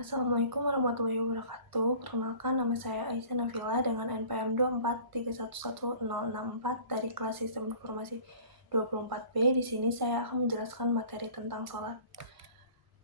Assalamualaikum warahmatullahi wabarakatuh. Perkenalkan, nama saya Aisyah Nafila dengan NPM 243111064 dari kelas Sistem Informasi 24B. Di sini saya akan menjelaskan materi tentang sholat.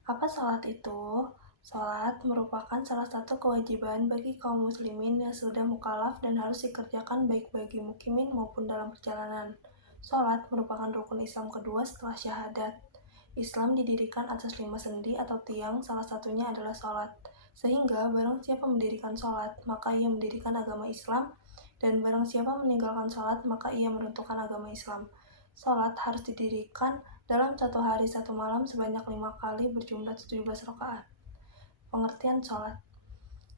Apa sholat itu? Sholat merupakan salah satu kewajiban bagi kaum muslimin yang sudah mukallaf dan harus dikerjakan baik bagi mukimin maupun dalam perjalanan. Sholat merupakan rukun Islam kedua setelah syahadat. Islam didirikan atas 5 sendi atau tiang, salah satunya adalah sholat. Sehingga barang siapa mendirikan sholat, maka ia mendirikan agama Islam, dan barang siapa meninggalkan sholat, maka ia meruntuhkan agama Islam. Sholat harus didirikan dalam satu hari satu malam sebanyak 5 kali berjumlah 17 rakaat. Pengertian sholat.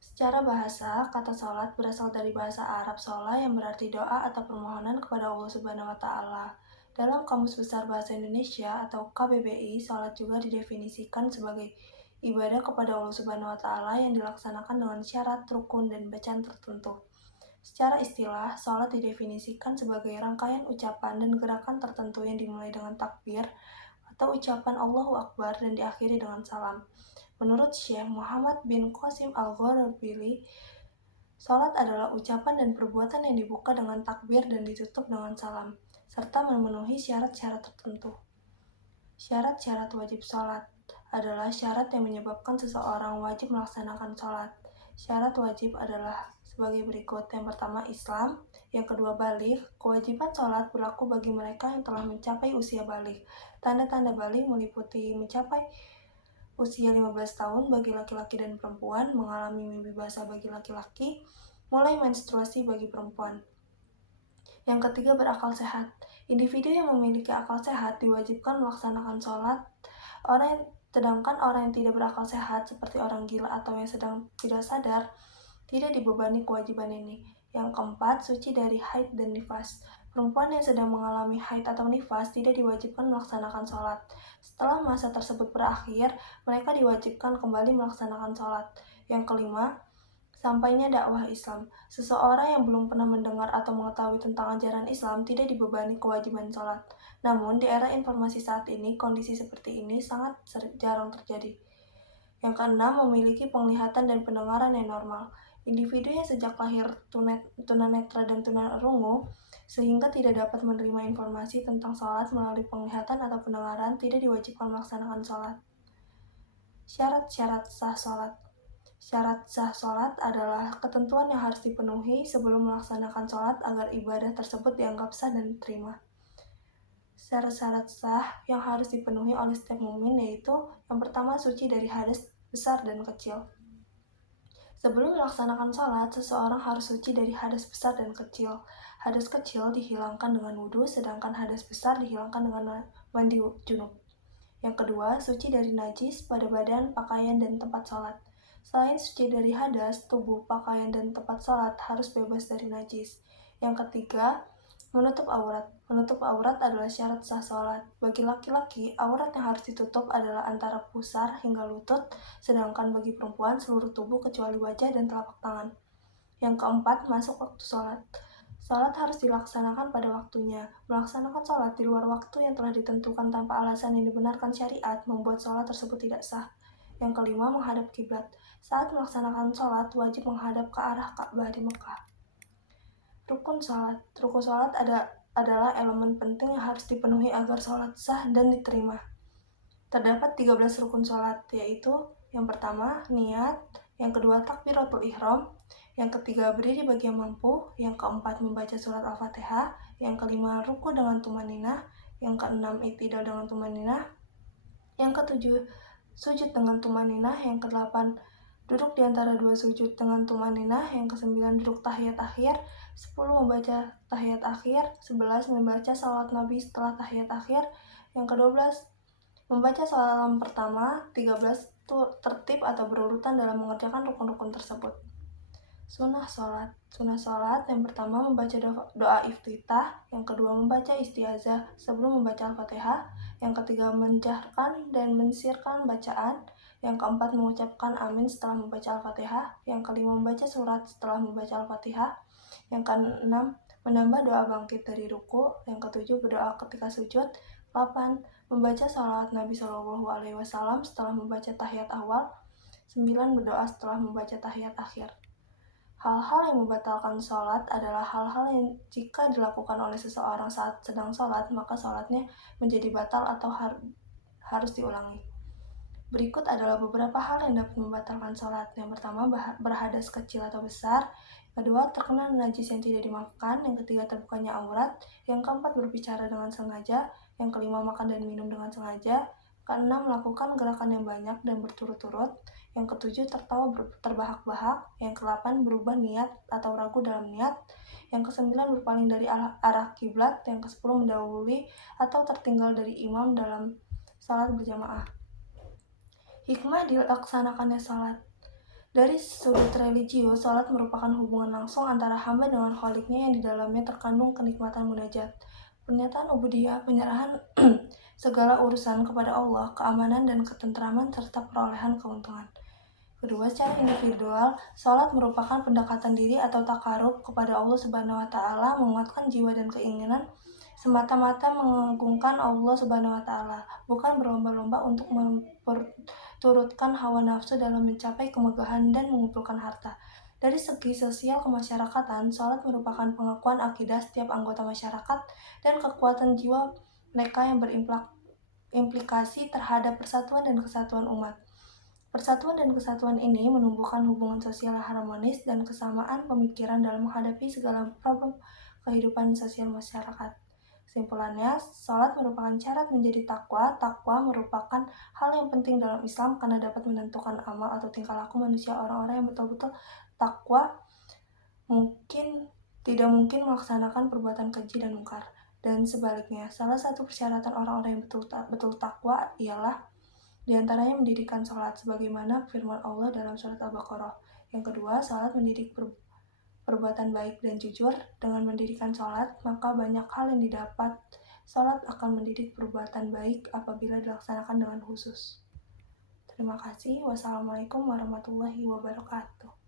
Secara bahasa, kata sholat berasal dari bahasa Arab sholah yang berarti doa atau permohonan kepada Allah Subhanahu wa Ta'ala. Dalam Kamus Besar Bahasa Indonesia atau KBBI, sholat juga didefinisikan sebagai ibadah kepada Allah Subhanahu wa Ta'ala yang dilaksanakan dengan syarat, rukun, dan bacaan tertentu. Secara istilah, sholat didefinisikan sebagai rangkaian ucapan dan gerakan tertentu yang dimulai dengan takbir atau ucapan Allahu Akbar dan diakhiri dengan salam. Menurut Syekh Muhammad bin Qasim Al-Ghorabili, sholat adalah ucapan dan perbuatan yang dibuka dengan takbir dan ditutup dengan salam, serta memenuhi syarat-syarat tertentu. Syarat-syarat wajib sholat adalah syarat yang menyebabkan seseorang wajib melaksanakan sholat. Syarat wajib adalah sebagai berikut. Yang pertama, Islam. Yang kedua, baligh. Kewajiban sholat berlaku bagi mereka yang telah mencapai usia baligh. Tanda-tanda baligh meliputi mencapai usia 15 tahun bagi laki-laki dan perempuan, mengalami mimpi basah bagi laki-laki, mulai menstruasi bagi perempuan. Yang ketiga, berakal sehat. Individu yang memiliki akal sehat diwajibkan melaksanakan sholat. Sedangkan orang yang tidak berakal sehat, seperti orang gila atau yang sedang tidak sadar, tidak dibebani kewajiban ini. Yang keempat, suci dari haid dan nifas. Perempuan yang sedang mengalami haid atau nifas tidak diwajibkan melaksanakan sholat. Setelah masa tersebut berakhir, mereka diwajibkan kembali melaksanakan sholat. Yang kelima, sampainya dakwah Islam. Seseorang yang belum pernah mendengar atau mengetahui tentang ajaran Islam tidak dibebani kewajiban sholat. Namun, di era informasi saat ini, kondisi seperti ini sangat jarang terjadi. Yang keenam, memiliki penglihatan dan pendengaran yang normal. Individu yang sejak lahir tunanetra dan tunarungu sehingga tidak dapat menerima informasi tentang sholat melalui penglihatan atau pendengaran tidak diwajibkan melaksanakan sholat. Syarat-syarat sah sholat. Syarat sah sholat adalah ketentuan yang harus dipenuhi sebelum melaksanakan sholat agar ibadah tersebut dianggap sah dan diterima. Syarat-syarat sah yang harus dipenuhi oleh setiap mukmin yaitu yang pertama, suci dari hadas besar dan kecil. Sebelum melaksanakan sholat, seseorang harus suci dari hadas besar dan kecil. Hadas kecil dihilangkan dengan wudhu, sedangkan hadas besar dihilangkan dengan mandi junub. Yang kedua, suci dari najis pada badan, pakaian, dan tempat sholat. Selain suci dari hadas, tubuh, pakaian, dan tempat sholat harus bebas dari najis. Yang ketiga, menutup aurat. Menutup aurat adalah syarat sah sholat. Bagi laki-laki, aurat yang harus ditutup adalah antara pusar hingga lutut, sedangkan bagi perempuan seluruh tubuh kecuali wajah dan telapak tangan. Yang keempat, masuk waktu sholat. Sholat harus dilaksanakan pada waktunya. Melaksanakan sholat di luar waktu yang telah ditentukan tanpa alasan yang dibenarkan syariat membuat sholat tersebut tidak sah. Yang kelima, menghadap kiblat. Saat melaksanakan sholat, wajib menghadap ke arah Ka'bah di Mekah. Rukun sholat. Rukun sholat adalah elemen penting yang harus dipenuhi agar sholat sah dan diterima. Terdapat 13 rukun sholat, yaitu yang pertama, niat. Yang kedua, takbiratul ihram. Yang ketiga, berdiri bagi yang mampu. Yang keempat, membaca surat Al-Fatihah. Yang kelima, ruku dengan tumaninah. Yang keenam, i'tidal dengan tumaninah. Yang ketujuh, sujud dengan tumaninah. Yang kedelapan, duduk di antara dua sujud dengan tumaninah. Yang kesembilan, duduk tahiyat akhir. 10, membaca tahiyat akhir. 11, membaca salawat Nabi setelah tahiyat akhir. Yang ke-12, membaca salam pertama. 13, tertib atau berurutan dalam mengerjakan rukun-rukun tersebut. Sunnah sholat. Sunnah sholat yang pertama membaca doa iftitah, yang kedua membaca istiazah sebelum membaca Al-Fatihah, yang ketiga menjaharkan dan mensirkan bacaan, yang keempat mengucapkan amin setelah membaca Al-Fatihah, yang kelima membaca surat setelah membaca Al-Fatihah, yang keenam menambah doa bangkit dari ruku, yang ketujuh berdoa ketika sujud, 8 membaca salawat Nabi SAW setelah membaca tahiyat awal, 9. Berdoa setelah membaca tahiyat akhir. Hal-hal yang membatalkan sholat adalah hal-hal yang jika dilakukan oleh seseorang saat sedang sholat, maka sholatnya menjadi batal atau harus diulangi. Berikut adalah beberapa hal yang dapat membatalkan sholat. Yang pertama, berhadas kecil atau besar. Kedua, terkena najis yang tidak dimaafkan. Yang ketiga, terbukanya aurat. Yang keempat, berbicara dengan sengaja. Yang kelima, makan dan minum dengan sengaja. Keenam, melakukan gerakan yang banyak dan berturut-turut. Yang ketujuh, tertawa terbahak-bahak. Yang kedelapan, berubah niat atau ragu dalam niat. Yang kesembilan, berpaling dari arah kiblat. Yang kesepuluh, mendahului atau tertinggal dari imam dalam salat berjamaah. Hikmah dilaksanakannya salat. Dari sudut religius, salat merupakan hubungan langsung antara hamba dengan Kholiknya yang di dalamnya terkandung kenikmatan munajat. Pernyataan ubudiyah, penyerahan segala urusan kepada Allah, keamanan dan ketentraman, serta perolehan keuntungan. Kedua, secara individual, salat merupakan pendekatan diri atau takarub kepada Allah Subhanahu wa Ta'ala, menguatkan jiwa dan keinginan semata-mata mengagungkan Allah Subhanahu wa Ta'ala, bukan berlomba-lomba untuk memperturutkan hawa nafsu dalam mencapai kemegahan dan mengumpulkan harta. Dari segi sosial kemasyarakatan, salat merupakan pengakuan akidah setiap anggota masyarakat dan kekuatan jiwa mereka yang berimplikasi terhadap persatuan dan kesatuan umat. Persatuan dan kesatuan ini menumbuhkan hubungan sosial harmonis dan kesamaan pemikiran dalam menghadapi segala problem kehidupan sosial masyarakat. Kesimpulannya, salat merupakan syarat menjadi takwa. Takwa merupakan hal yang penting dalam Islam karena dapat menentukan amal atau tingkah laku manusia. Orang-orang yang betul-betul takwa tidak mungkin melaksanakan perbuatan keji dan mungkar. Dan sebaliknya, salah satu persyaratan orang-orang yang betul takwa ialah diantaranya mendirikan salat, sebagaimana firman Allah dalam surat Al-Baqarah. Yang kedua, salat mendidik perbuatan baik dan jujur. Dengan mendirikan salat, maka banyak hal yang didapat. Salat akan mendidik perbuatan baik apabila dilaksanakan dengan khusus. Terima kasih. Wassalamualaikum warahmatullahi wabarakatuh.